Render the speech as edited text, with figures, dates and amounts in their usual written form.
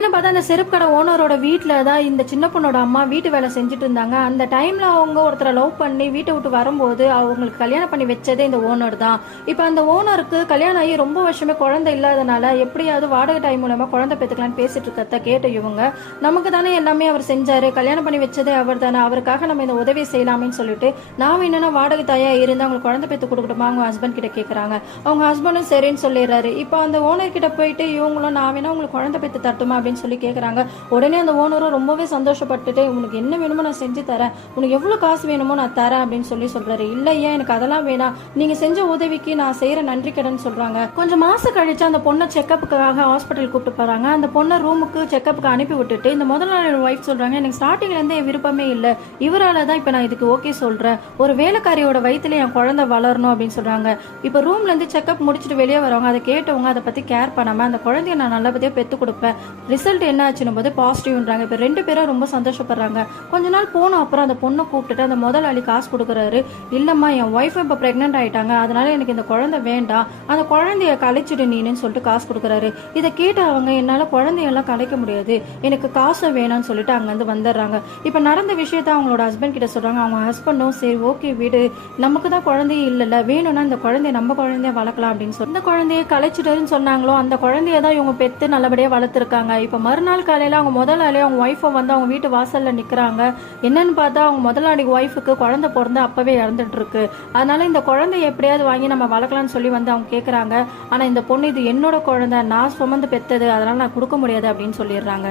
என்ன பார்த்தா அந்த செருப்பு கடை ஓனரோட வீட்டில் தான் இந்த சின்ன பொண்ணோட அம்மா வீட்டு வேலை செஞ்சுட்டு இருந்தாங்க. அந்த டைம்ல அவங்க ஒருத்தரை லவ் பண்ணி வீட்டை விட்டு வரும்போது அவங்களுக்கு கல்யாணம் பண்ணி வச்சதே இந்த ஓனர் தான். இப்போ அந்த ஓனருக்கு கல்யாணம் ஆகி ரொம்ப வருஷமே குழந்தை இல்லாதனால எப்படியாவது வாடகை டைம் மூலமா குழந்தை பெற்றுக்கலான்னு பேசிட்டு இருக்கத கேட்ட இவங்க, நமக்கு தானே எல்லாமே அவர் செஞ்சாரு, கல்யாணம் பண்ணி வச்சதே அவர் தானே, அவருக்காக நம்ம இந்த உதவி செய்யலாமேன்னு சொல்லிட்டு நான் என்னன்னா வாடகை தாயா இருந்து அவங்களுக்கு குழந்தை பெற்று கொடுக்கட்டுமா அவங்க ஹஸ்பண்ட் கிட்ட கேட்கறாங்க. அவங்க ஹஸ்பண்டும் சரின்னு சொல்லிடுறாரு. இப்போ அந்த ஓனர் கிட்ட போயிட்டு இவங்களும் நான் வேணா உங்களுக்கு குழந்தை பெற்று தட்டுமா அப்படின்னு சொல்லி கேட்குறாங்க. உடனே அந்த ஓனரும் ரொம்பவே சந்தோஷப்பட்டுட்டு உனக்கு என்ன வேணுமோ நான் செஞ்சு தரேன், உனக்கு எவ்வளோ காசு வேணுமோ நான் தரேன் அப்படின்னு சொல்றாரு. இல்லையா எனக்கு அதெல்லாம் வேணாம், நீங்க செஞ்ச உதவிக்கு நான் செய்யற நன்றி கடன் சொல்றாங்க. கொஞ்சம் மாசம் கழிச்சு அந்த பொண்ணை செக்கப்புக்காக ஹாஸ்பிட்டல் கூப்பிட்டு போறாங்க. அந்த பொண்ணை ரூமுக்கு செக்கப்புக்கு அனுப்பி விட்டுட்டு இந்த முதலாளியோட ஒய்ஃப் சொல்றாங்க, எனக்கு ஸ்டார்டிங்ல இருந்து என் விருப்பமே இல்லை, இவரால தான் இப்ப நான் இதுக்கு ஓகே சொல்றேன், ஒரு வேலைக்காரியோட வயிற்றுல என் குழந்தை வளரணும் அப்படின்னு சொல்றாங்க. இப்ப ரூம்ல இருந்து செக்அப் முடிச்சுட்டு வெளியே வரவங்க அதை கேட்டவங்க அதை பத்தி கேர் பண்ணாம அந்த குழந்தைய நான் நல்லபடியா பெத்து கொடுப்பேன், ரிசல்ட் என்ன ஆச்சுன்னு போது பாசிட்டிவ்ன்றாங்க. இப்போ 2 பேரும் ரொம்ப சந்தோஷப்படுறாங்க. கொஞ்ச நாள் போன அப்புறம் அந்த பொண்ணை கூப்பிட்டுட்டு அந்த முதலாளி காசு கொடுக்குறாரு. இல்லம்மா என் ஒய்ஃப் இப்போ பிரெக்னென்ட் ஆயிட்டாங்க, அதனால எனக்கு இந்த குழந்தை வேண்டாம், அந்த குழந்தைய கலைச்சிடு நீன்னு சொல்லிட்டு காசு கொடுக்குறாரு. இதை கேட்டு அவங்க என்னால குழந்தையெல்லாம் கலைக்க முடியாது, எனக்கு காசு வேணாம்னு சொல்லிட்டு அங்கேருந்து வந்துடுறாங்க. இப்போ நடந்த விஷயத்த அவங்களோட ஹஸ்பண்ட் கிட்ட சொல்றாங்க. அவங்க ஹஸ்பண்டும் சரி ஓகே வீடு, நமக்கு தான் குழந்தையே இல்லைல்ல, வேணும்னா இந்த குழந்தைய நம்ம குழந்தைய வளர்க்கலாம் அப்படின்னு சொல்லி இந்த குழந்தைய கலைச்சிடுன்னு சொன்னாங்களோ அந்த குழந்தைய தான் இவங்க பெத்து நல்லபடியா வளர்த்துருக்காங்க. இப்போ மறுநாள் காலையில அவங்க முதலாளி அவங்க ஒய்ஃபை வந்து அவங்க வீட்டு வாசல்ல நிக்கிறாங்க. என்னன்னு பார்த்தா அவங்க முதலாளி ஒய்ஃபுக்கு குழந்தை பிறந்து அப்பவே இறந்துட்டு இருக்கு. அதனால இந்த குழந்தைய எப்படியாவது வாங்கி நம்ம வளர்க்கலாம்னு சொல்லி வந்து அவங்க கேட்கறாங்க. ஆனா இந்த பொண்ணு இது என்னோட குழந்தை, நான் சுமந்து பெத்தது, அதனால நான் கொடுக்க முடியாது அப்படின்னு சொல்லிடுறாங்க.